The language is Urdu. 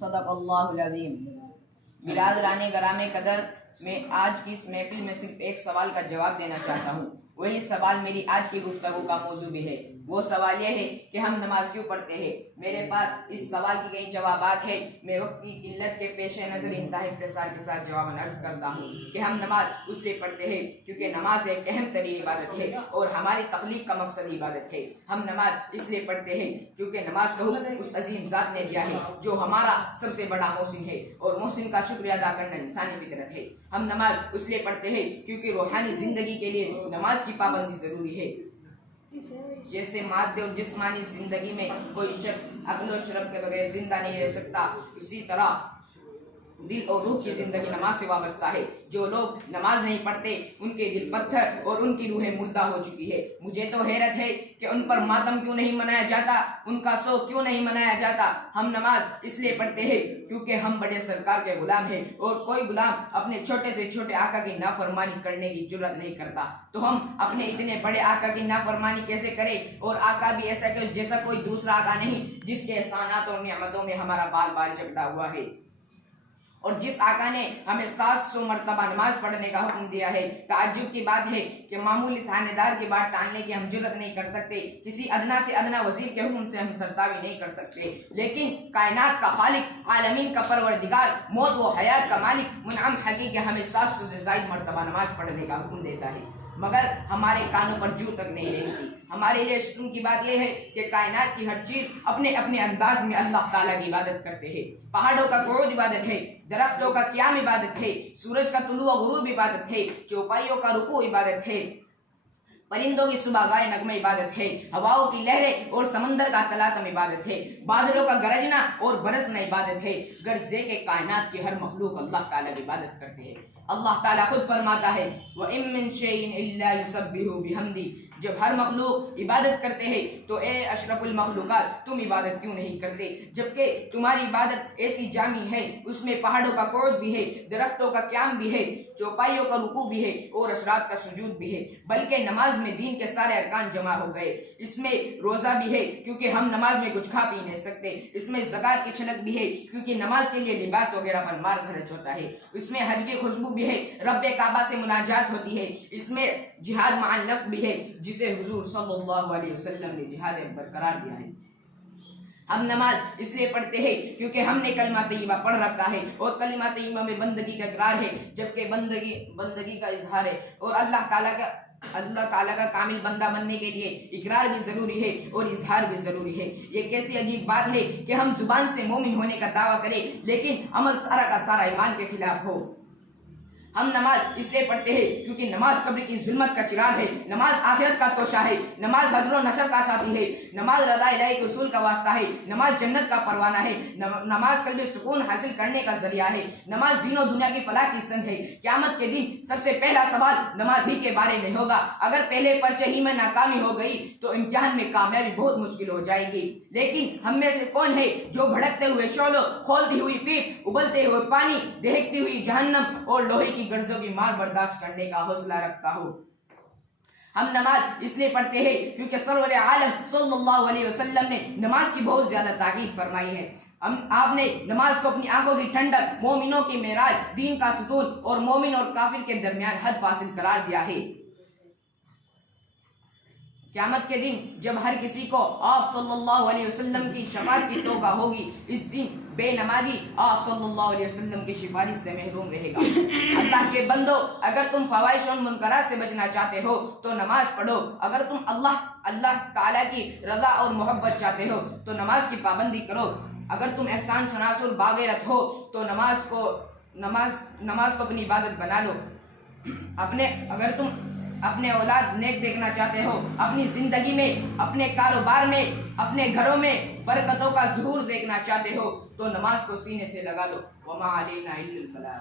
صدق اللہ العظیم۔ برادران گرامی قدر، میں آج کی اس محفل میں صرف ایک سوال کا جواب دینا چاہتا ہوں۔ وہی سوال میری آج کی گفتگو کا موضوع بھی ہے۔ وہ سوال یہ ہے کہ ہم نماز کیوں پڑھتے ہیں؟ میرے پاس اس سوال کی کئی جوابات ہیں۔ میں وقت کی قلت کے پیش نظر انتہائی اختصار کے ساتھ جواب عرض کرتا ہوں کہ ہم نماز اس لیے پڑھتے ہیں کیونکہ نماز ایک اہم ترین عبادت ہے اور ہماری تخلیق کا مقصد عبادت ہے۔ ہم نماز اس لیے پڑھتے ہیں کیونکہ نماز کا حکم اس عظیم ذات نے دیا ہے جو ہمارا سب سے بڑا محسن ہے، اور محسن کا شکریہ ادا کرنا انسانی فطرت ہے۔ ہم نماز اس لیے پڑھتے ہیں کیونکہ روحانی زندگی کے لیے نماز کی پابندی ضروری ہے۔ جیسے مادی اور جسمانی زندگی میں کوئی شخص عقل و شرف کے بغیر زندہ نہیں رہ سکتا، اسی طرح دل اور روح کی زندگی نماز سے وابستہ ہے۔ جو لوگ نماز نہیں پڑھتے ان کے دل پتھر اور ان کی روحیں مردہ ہو چکی ہے۔ مجھے تو حیرت ہے کہ ان پر ماتم کیوں نہیں منایا جاتا، ان کا سوگ کیوں نہیں منایا جاتا۔ ہم نماز اس لیے پڑھتے ہیں کیونکہ ہم بڑے سرکار کے غلام ہیں، اور کوئی غلام اپنے چھوٹے سے چھوٹے آقا کی نافرمانی کرنے کی جرات نہیں کرتا، تو ہم اپنے اتنے بڑے آقا کی نافرمانی کیسے کریں؟ اور آقا بھی ایسا کہ جیسا کوئی دوسرا آقا نہیں جس کے احسانات اور نعمتوں میں ہمارا بال بال چکڑا ہوا ہے، اور جس آقا نے ہمیں 700 مرتبہ نماز پڑھنے کا حکم دیا ہے۔ تعجب کی بات ہے کہ معمولی تھانے دار کی بات ٹالنے کی ہم جرت نہیں کر سکتے، کسی ادنا سے ادنا وزیر کے حکم سے ہم سرتاوی نہیں کر سکتے، لیکن کائنات کا خالق، عالمین کا پروردگار، موت و حیات کا مالک، منعم حقیقی ہمیں 700 سے زائد مرتبہ نماز پڑھنے کا حکم دیتا ہے، مگر ہمارے کانوں پر جو تک نہیں رہتی۔ ہمارے لیے شکر کی بات یہ ہے کہ کائنات کی ہر چیز اپنے اپنے انداز میں اللہ تعالیٰ کی عبادت کرتے ہیں۔ پہاڑوں کا قعود عبادت ہے، درختوں کا قیام عبادت ہے، سورج کا طلوع و غروب عبادت ہے، چوپائیوں کا رکوع عبادت ہے، پرندوں کی صبح گائے نغمہ عبادت ہے، ہواؤں کی لہریں اور سمندر کا تلاطم عبادت ہے، بادلوں کا گرجنا اور برسنا عبادت ہے، گرجے کے کائنات کی ہر مخلوق اللہ تعالیٰ کی عبادت کرتے ہیں۔ اللہ تعالیٰ خود فرماتا ہے وَإِن مِّن شَيْءٍ إِلَّا يُسَبِّحُ بِحَمْدِهِ۔ جب ہر مخلوق عبادت کرتے ہیں تو اے اشرف المخلوقات تم عبادت کیوں نہیں کرتے؟ جبکہ تمہاری عبادت ایسی جامع ہے، اس میں پہاڑوں کا قعود بھی ہے، درختوں کا قیام بھی ہے، چوپائیوں کا رکوع بھی ہے اور اشراق کا سجود بھی ہے، بلکہ نماز میں دین کے سارے ارکان جمع ہو گئے۔ اس میں روزہ بھی ہے کیونکہ ہم نماز میں کچھ کھا پی نہیں سکتے، اس میں زکوٰۃ کی چھلک بھی ہے کیونکہ نماز کے لیے لباس وغیرہ پر مال خرچ ہوتا ہے، اس میں حج کی خوشبو بھی ہے، رب کعبہ سے مناجات ہوتی ہے، اس میں جہاد مع النفس بھی ہے جسے حضور صلی اللہ علیہ وسلم نے جہاد اکبر قرار دیا ہے۔ ہم نماز اس لیے پڑھتے ہیں کیونکہ ہم نے کلمہ طیبہ پڑھ رکھا ہے، اور کلمہ طیبہ میں بندگی کا اقرار ہے، جبکہ بندگی کا اظہار ہے، اور اللہ تعالیٰ کا کامل بندہ بننے کے لیے اقرار بھی ضروری ہے اور اظہار بھی ضروری ہے۔ یہ کیسی عجیب بات ہے کہ ہم زبان سے مومن ہونے کا دعویٰ کریں لیکن عمل سارا کا سارا ایمان کے خلاف ہو۔ ہم نماز اس لیے پڑھتے ہیں کیونکہ نماز قبر کی ظلمت کا چراغ ہے، نماز آخرت کا توشہ ہے، نماز حشر و نشر کا ساتھی ہے، نماز رضا الہی کے اصول کا واسطہ ہے، نماز جنت کا پروانہ ہے، نماز قلبی سکون حاصل کرنے کا ذریعہ ہے، نماز دین و دنیا کی فلاح کی سند ہے۔ قیامت کے دن سب سے پہلا سوال نماز ہی کے بارے میں ہوگا۔ اگر پہلے پرچے ہی میں ناکامی ہو گئی تو امتحان میں کامیابی بہت مشکل ہو جائے گی۔ لیکن ہم میں سے کون ہے جو بھڑکتے ہوئے شعلوں، کھولتی ہوئی پیپ، ابلتے ہوئے پانی، دہکتی ہوئی جہنم اور لوہے کی گرزوں کی مار برداشت کرنے کا حوصلہ رکھتا ہو؟ ہم نماز اس لیے پڑھتے ہیں کیونکہ سرور عالم صلی اللہ علیہ وسلم نے نماز کی بہت زیادہ تاکید فرمائی ہے۔ آپ نے نماز کو اپنی آنکھوں کی ٹھنڈک، مومنوں کی معراج، دین کا ستون اور مومن اور کافر کے درمیان حد فاصل قرار دیا ہے۔ قیامت کے دن جب ہر کسی کو آپ صلی اللہ علیہ وسلم کی شفاعت کی توقع ہوگی، اس دن بے نمازی آپ صلی اللہ علیہ وسلم کی سفارش سے محروم رہے گا۔ اللہ کے بندو، اگر تم فواحش اور منکرات سے بچنا چاہتے ہو تو نماز پڑھو، اگر تم اللہ تعالیٰ کی رضا اور محبت چاہتے ہو تو نماز کی پابندی کرو، اگر تم احسان شناس اور باغیرت ہو تو نماز کو اپنی عبادت بنا لو، اگر تم اپنے اولاد نیک دیکھنا چاہتے ہو، اپنی زندگی میں، اپنے کاروبار میں، اپنے گھروں میں برکتوں کا ظہور دیکھنا چاہتے ہو تو نماز کو سینے سے لگا دو۔ وما علینا الا البلاغ۔